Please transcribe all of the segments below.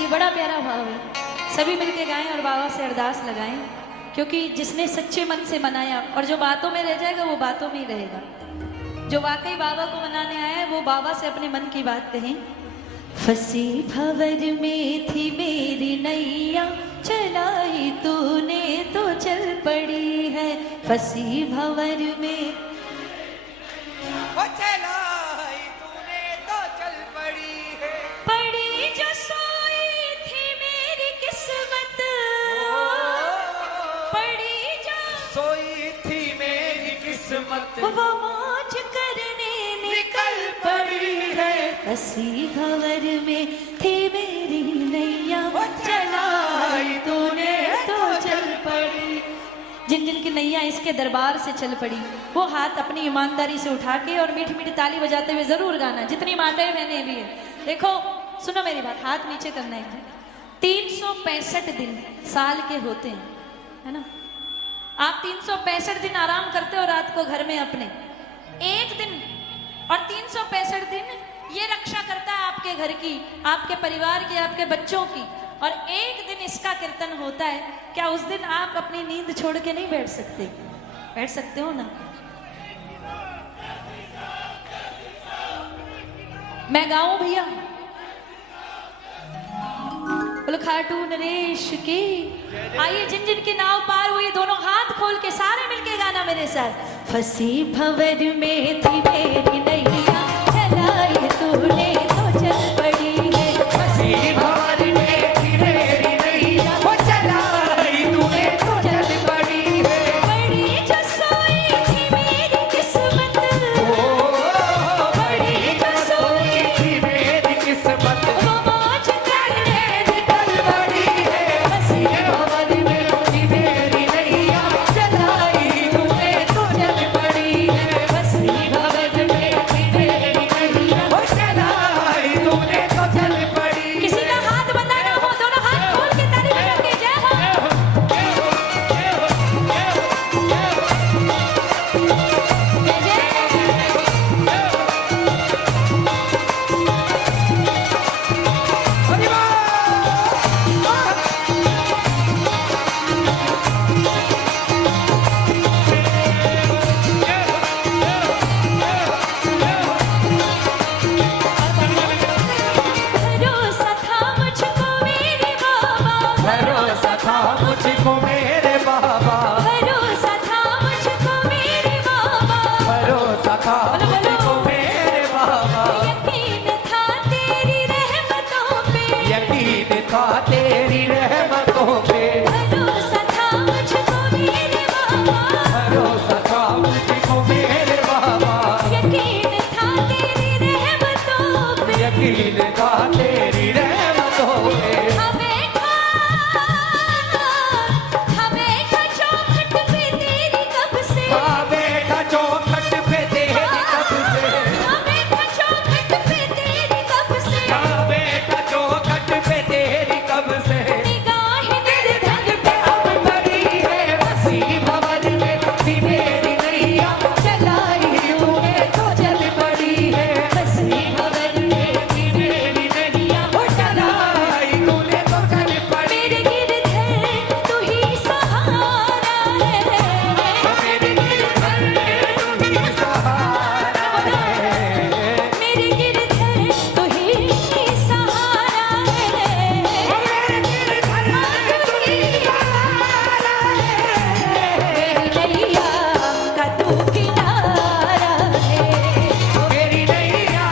ये बड़ा प्यारा भाव है। सभी मिलके गाएं और बाबा से अरदास लगाएं, क्योंकि जिसने सच्चे मन से मनाया और जो बातों में रह जाएगा वो बातों में ही रहेगा। जो वाकई बाबा को मनाने आया है वो बाबा से अपने मन की बात कहें। फंसी भंवर में थी मेरी नैया, चलाई तूने तो चल पड़ी है। फंसी भंवर में चलाई तूने तो चल पड़ी है। पड़ी जो सोई थी मेरी किस्मत, पड़ी जो सोई थी मेरी किस्मत, वो मौज करने निकल पड़ी है। फंसी भंवर में थी मेरी नैया, चलाई तूने तो चल पड़ी। जिन जिन की नैया इसके दरबार से चल पड़ी वो हाथ अपनी ईमानदारी से उठा के और मीठी मीठी ताली बजाते हुए जरूर गाना, जितनी माताएं बहनें भी है। देखो सुनो मेरी बात, हाथ नीचे करना है। 365 दिन साल के होते हैं, है ना। आप 365 दिन आराम करते हो रात को घर में अपने, एक दिन और 365 दिन ये रक्षा करता है आपके घर की, आपके परिवार की, आपके बच्चों की। और एक दिन इसका कीर्तन होता है, क्या उस दिन आप अपनी नींद छोड़ के नहीं बैठ सकते? बैठ सकते हो ना। मैं गाऊं भैया? बोलो खाटू नरेश की। आइए जिन जिन की नाव पार हुई दोनों हाथ खोल के सारे मिलके गाना मेरे साथ। फंसी भंवर में थी मेरी नैया, चलाई तूने तो चल पड़ी है। फंसी भंवर में थी मेरी नैया, वो चलाई तूने तो चल पड़ी है। पड़ी जो सोई थी मेरी किस्मत, बड़ी जो सोई थी मेरी किस्मत, वो मौज करने निकल बड़ी है। फंसी भंवर में थी मेरी नैया, चलाई तूने तो चल पड़ी है। फंसी भंवर में थी मेरी नैया। वो चलाई तूने तो चल पड़ी। किसी का हाथ बंधा ना हो, दोनों हाथ खोल के ताली बजा के जय हो। जय जय। भरोसा था मुझको मेरे बाबा, भरोसा था मुझको मेरे बाबा, भरोसा था मुझको मेरे बाबा, भरोसा था मुझको मेरे बाबा। यकीन था तेरी रहमतों पे, यकीन था तेरी रहमतों पे, भरोसा था मुझको मेरे बाबा, भरोसा था मुझको मेरे बाबा। यकीन था तेरी रहमतों पे। यकीन था तेरी रहमतों पे। हमें खा चौखट पे तेरी कब से, हाँ बेटा चौखट पे तेरी कब से, हमें खा चौखट पे तेरी कब से। हाँ बेटा चौखट पे तेरी कब से। निगाहें निर्धन पे अब बड़ी है, फंसी भंवर में थी मेरी नैया, चलाई तूने तो चल पड़ी है। फंसी भंवर में थी मेरी नैया, वो चलाई तूने तो चल पड़ी। मेरे गिरधर तू ही सहारा है, मेरे गिरधर तू ही सहारा है, मेरे गिरधर तू ही सहारा है। मेरे गिरधर तू ही सहारा है। नैया का तू किनारा है, मेरी नैया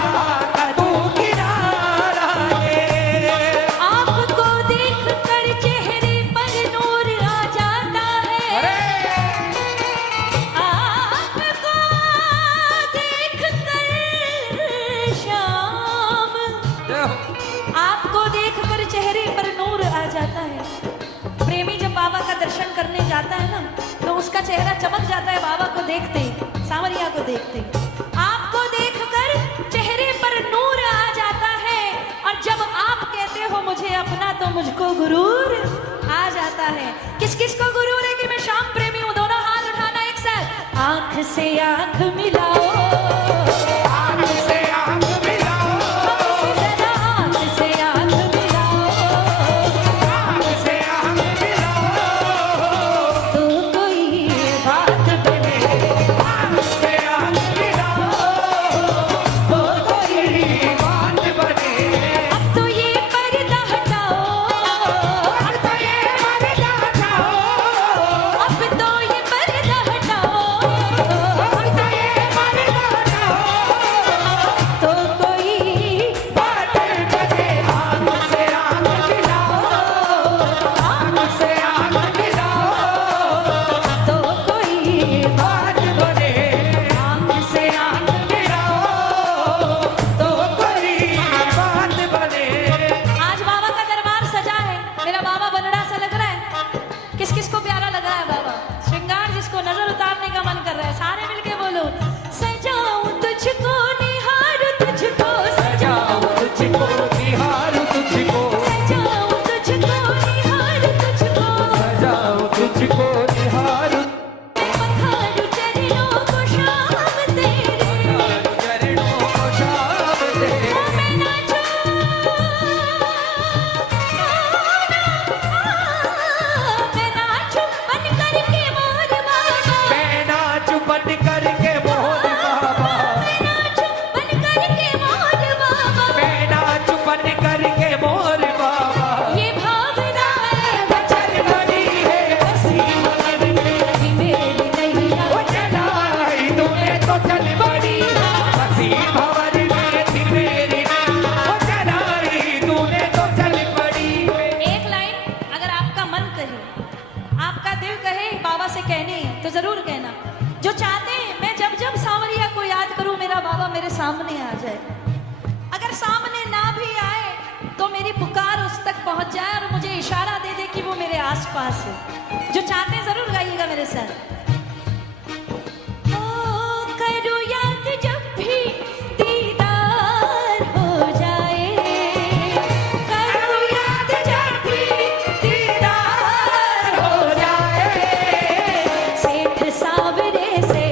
का तू किनारा है। आपको देख कर चेहरे पर नूर आ जाता है। अरे आपको देख कर शाम, आपको देखकर चेहरे पर नूर आ जाता है। प्रेमी जब बाबा का दर्शन करने जाता है ना तो उसका चेहरा चमक जाता है बाबा को देखते ही, सांवरिया को देखते ही। आपको देखकर चेहरे पर नूर आ जाता है, और जब आप कहते हो मुझे अपना तो मुझको गुरूर आ जाता है। किस किस को गुरूर है कि मैं श्याम प्रेमी हूँ? दोनों हाथ उठाना एक साथ। आंख से आंख मिलाओ, आँख से आँख मिलाओ, जरा आंख से आंख मिलाओ। रहे बाबा से कहने हैं तो जरूर कहना। जो चाहते हैं मैं जब जब सांवरिया को याद करूं मेरा बाबा मेरे सामने आ जाए। अगर सामने ना भी आए तो मेरी पुकार उस तक पहुंच जाए और मुझे इशारा दे दे कि वो मेरे आसपास है। जो चाहते हैं जरूर गाइएगा मेरे साथ। करूं याद जब भी दीदार हो जाए, करूं याद जब भी दीदार हो जाए, सेठ सावरे से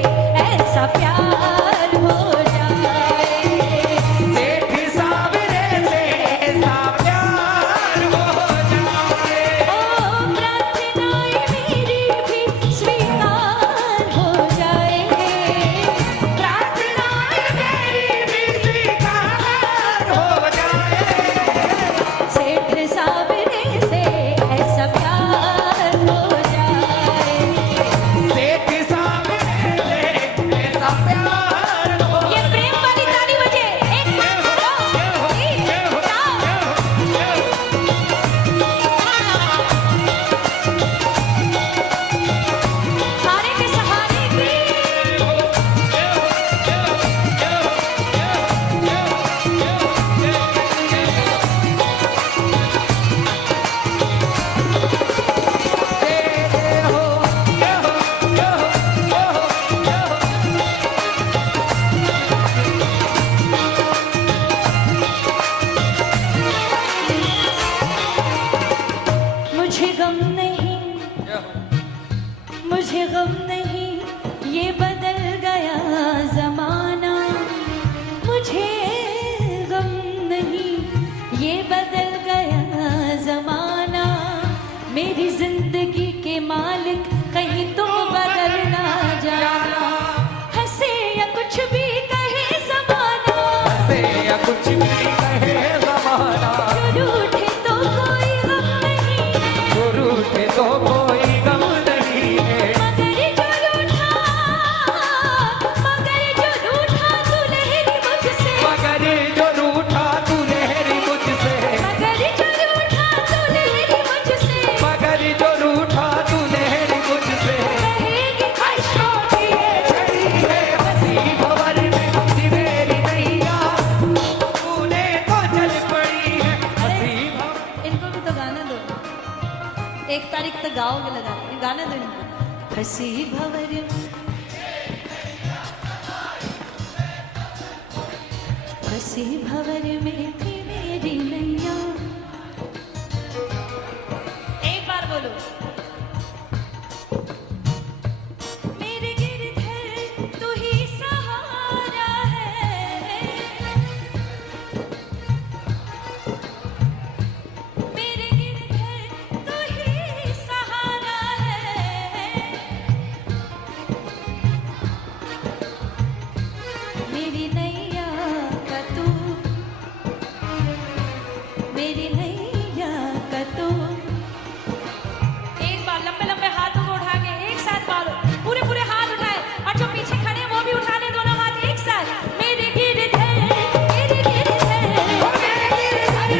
ऐसा प्यार हो जाए, सेठ सावरे से ऐसा प्यार हो जाए। ओ प्रार्थनाएं मेरी भी स्वीकार हो जाए, प्रार्थनाएं मेरी भी स्वीकार हो जाए। सेठ सावरे से ऐसा प्यार हो जाए। सेठ सावरे से ऐसा प्यार हो ये प्रेम वाली ताली बजे। एक बार दो, तीन, चार। सहारे के सहारे की मुझे गम नहीं, मुझे गम नहीं, ये बदल गया जमाना। मुझे गम नहीं, ये बदल गया जमाना। मेरी जिंदगी के मालिक कहीं तो बदल ना जाना। हंसे या कुछ भी कहे जमाना, से या कुछ भी कहे ज़माना, जो रूठे तो कोई गम नहीं है, जो रूठे तो कोई गम नहीं है। मगर जो रूठा, मगर जो रूठा तू लहरी मुझसे, मगर जो रूठा तू लहरी मुझसे, मगर जो रूठा तू लहरी मुझसे, मगर जो रूठा तू लहरी मुझसे। कहेगी अश्कों की ये छड़ी है हंसी भंवर में सी मेरी नैया, तूने तो चल पड़ी है हंसी भंवर। इनको भी तो गाना दो। 1 तारीख तक गाओगे लगा के, गाना दो इनको। हंसी भंवर, हंसी भंवर में थी मेरी नैया। एक बार बोलो। मेरे गिरधर तू ही सहारा है, मेरे गिरधर तू ही सहारा है। मेरी नैया का तू, मेरी नैया का तू। एक बार लंबे लंबे हाथों को उठा के एक साथ बोलो, पूरे पूरे हाथ उठाए और जो पीछे खड़े हैं वो भी उठा ले दोनों हाथ एक साथ। मेरे गिरधर, मेरे गिरधर, ओ मेरे गिरधर,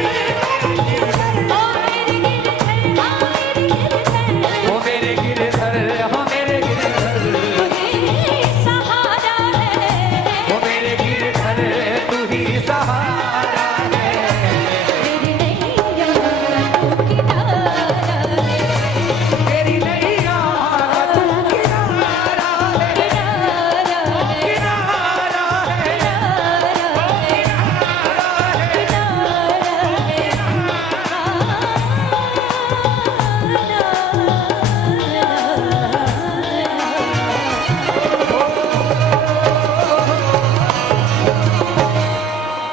ओ मेरे गिरधर, हाँ मेरे गिरधर, ओ मेरे गिरधर, हो मेरे गिरधर, तू ही सहारा है। ओ मेरे गिरधर, तू ही सहारा है। मेरी नैया का तू किनारा है, तेरी नैया का तू किनारा है, किनारा है, किनारा है,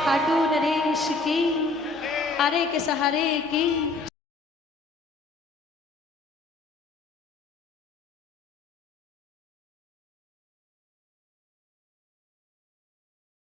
खाटू नरेश की, हारे के सहारे की।